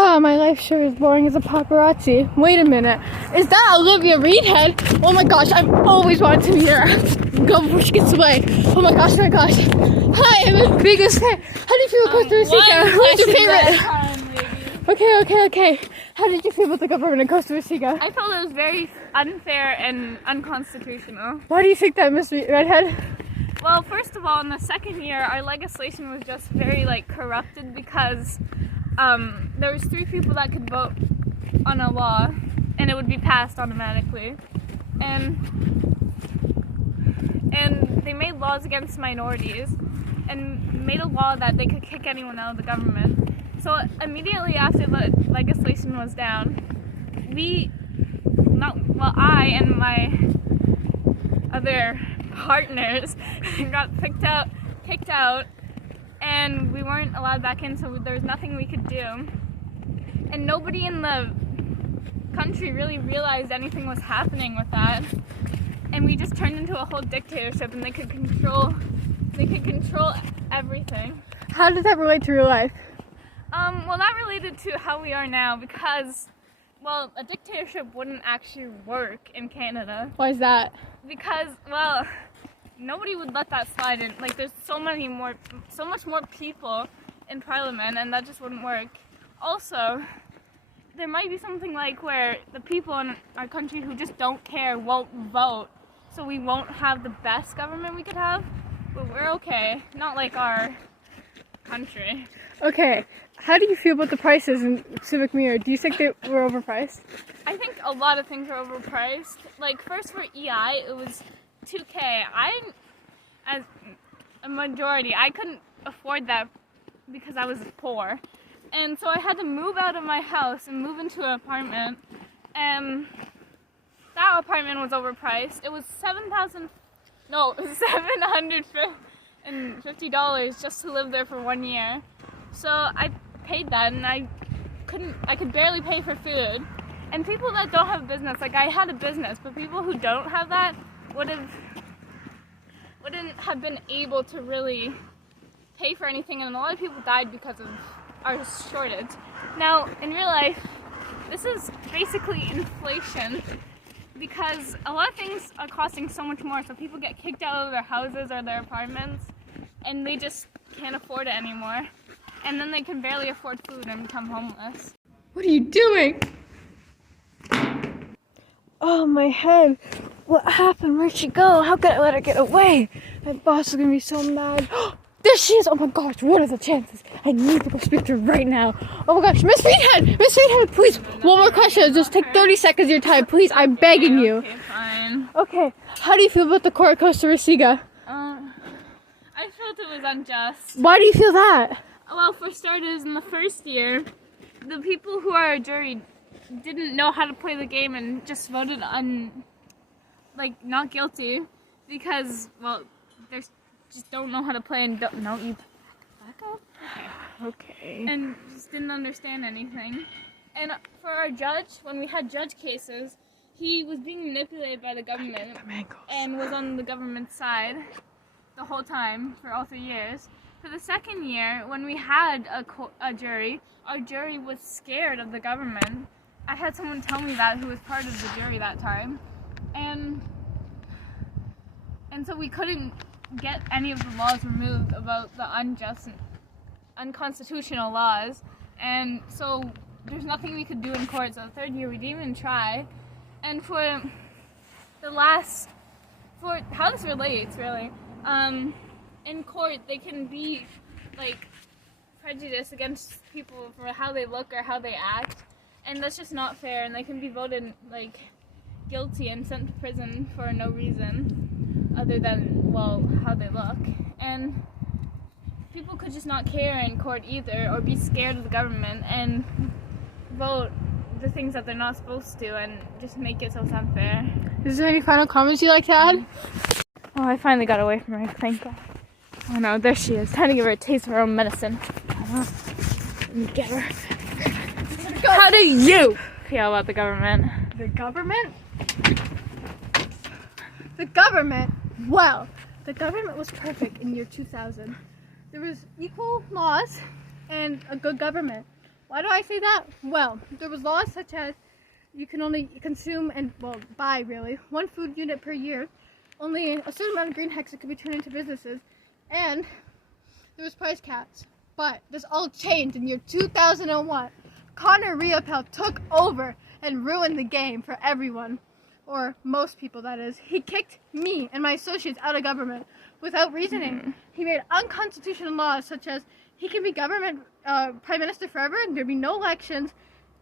Oh, my life sure is boring as a paparazzi. Wait a minute. Is that Olivia Reedhead? Oh my gosh, I've always wanted to meet her. Go before she gets away. Oh my gosh, my gosh. Hi, I'm his biggest fan. How do you feel about Costa Rica? Who's your favorite? Okay. How did you feel about the government in Costa Rica? I felt it was very unfair and unconstitutional. Why do you think that, Miss Redhead? Well, first of all, in the second year, our legislation was just very, corrupted because there was 3 people that could vote on a law, and it would be passed automatically. And they made laws against minorities, and made a law that they could kick anyone out of the government. So immediately after the legislation was down, I and my other partners got kicked out, and we weren't allowed back in, so there was nothing we could do. And nobody in the country really realized anything was happening with that. And we just turned into a whole dictatorship, and they could control everything. How does that relate to real life? Well, that related to how we are now, because, well, a dictatorship wouldn't actually work in Canada. Why is that? Because, well, nobody would let that slide in. There's so much more people in Parliament, and that just wouldn't work. Also, there might be something where the people in our country who just don't care won't vote, so we won't have the best government we could have, but we're okay. Not like our country. Okay, how do you feel about the prices in Civic Mirror? Do you think they were overpriced? I think a lot of things are overpriced. First for EI, it was $2,000. As a majority, I couldn't afford that because I was poor. And so I had to move out of my house and move into an apartment. And that apartment was overpriced. It was $750 just to live there for 1 year. So I paid that, and I could barely pay for food. And people that don't have a business, I had a business, but people who don't have that wouldn't have been able to really pay for anything, and a lot of people died because of our shortage. Now, in real life, this is basically inflation, because a lot of things are costing so much more, so people get kicked out of their houses or their apartments, and they just can't afford it anymore. And then they can barely afford food and become homeless. What are you doing? Oh, my head. What happened? Where'd she go? How could I let her get away? My boss is gonna be so mad. There she is! Oh my gosh, what are the chances? I need to go speak to her right now. Oh my gosh, Miss Reedhead, please, one more question. Just take 30 seconds of your time, please. I'm begging you. Okay, fine. Okay, how do you feel about the court of Costa Rica? I felt it was unjust. Why do you feel that? Well, for starters, in the first year, the people who are a jury didn't know how to play the game and just voted not guilty because, well, they just don't know how to play and don't know. You back up? Okay. And just didn't understand anything. And for our judge, when we had judge cases, he was being manipulated by the government and was on the government's side the whole time for all 3 years. For the second year, when we had a jury, our jury was scared of the government. I had someone tell me that who was part of the jury that time. And so we couldn't get any of the laws removed about the unjust and unconstitutional laws. And so there's nothing we could do in court. So the third year, we didn't even try. And for how this relates, really, in court, they can be, prejudiced against people for how they look or how they act, and that's just not fair, and they can be voted, guilty and sent to prison for no reason other than, well, how they look. And people could just not care in court either, or be scared of the government and vote the things that they're not supposed to, and just make it so it's unfair. Is there any final comments you'd like to add? Oh, I finally got away from her, thank God. Oh no, there she is. Time to give her a taste of her own medicine. Let me get her. How do you feel about the government? The government? The government? Well, the government was perfect in year 2000. There was equal laws and a good government. Why do I say that? Well, there was laws such as you can only consume and, well, buy really, 1 food unit per year. Only a certain amount of green hexes could be turned into businesses. And there was price caps. But this all changed in year 2001. Connor Riopel took over and ruined the game for everyone. Or most people, that is. He kicked me and my associates out of government without reasoning. He made unconstitutional laws such as he can be government prime minister forever and there'd be no elections,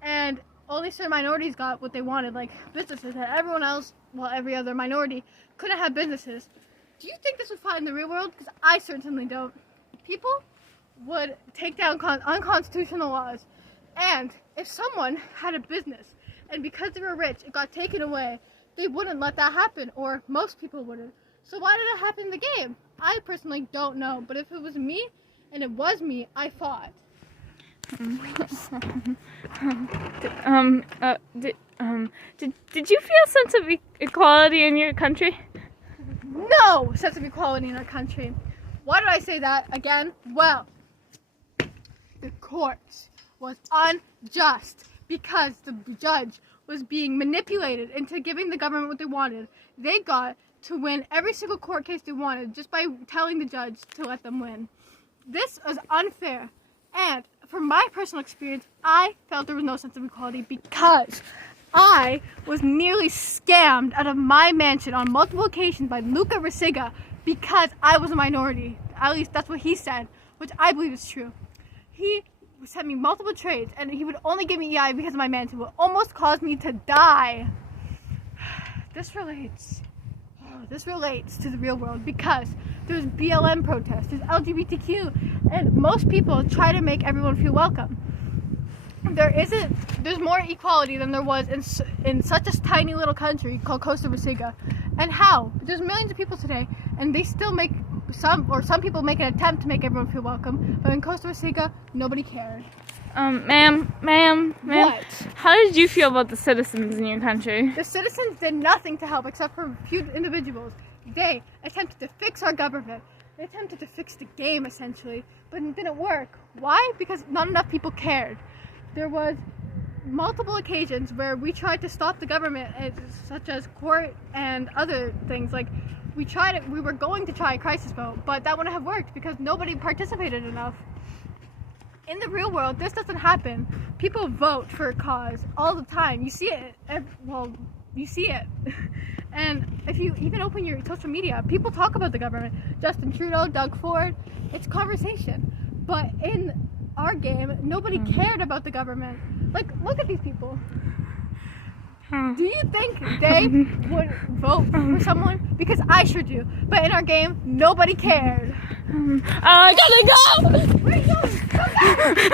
and only certain minorities got what they wanted, like businesses, and everyone else, well, every other minority couldn't have businesses. Do you think this would fly in the real world? Because I certainly don't. People would take down unconstitutional laws, and if someone had a business and because they were rich it got taken away, they wouldn't let that happen, or most people wouldn't. So why did it happen in the game? I personally don't know, but if it was me, and it was me, I fought. Did you feel a sense of equality in your country? No sense of equality in our country. Why did I say that again? Well, the court was unjust because the judge was being manipulated into giving the government what they wanted. They got to win every single court case they wanted just by telling the judge to let them win. This was unfair, and from my personal experience, I felt there was no sense of equality because I was nearly scammed out of my mansion on multiple occasions by Luca Rasgia because I was a minority. At least that's what he said, which I believe is true. He sent me multiple trades, and he would only give me EI because of my mansion, which almost caused me to die. This relates to the real world because there's BLM protests, there's LGBTQ, and most people try to make everyone feel welcome. There's more equality than there was in such a tiny little country called Costa. And how? There's millions of people today, and they still make some people make an attempt to make everyone feel welcome, but in Costa Rica, nobody cared. Ma'am. What? How did you feel about the citizens in your country? The citizens did nothing to help except for a few individuals. They attempted to fix our government. They attempted to fix the game, essentially, but it didn't work. Why? Because not enough people cared. There was multiple occasions where we tried to stop the government, such as court and other things. Like, we were going to try a crisis vote, but that wouldn't have worked because nobody participated enough. In the real world, this doesn't happen. People vote for a cause all the time. You see it. You see it. And if you even open your social media, people talk about the government. Justin Trudeau, Doug Ford, it's conversation. But in our game, nobody cared about the government. Like, look at these people. Do you think they would vote for someone? Because I sure do. But in our game, nobody cared. I gotta go! Where are you going? Come back!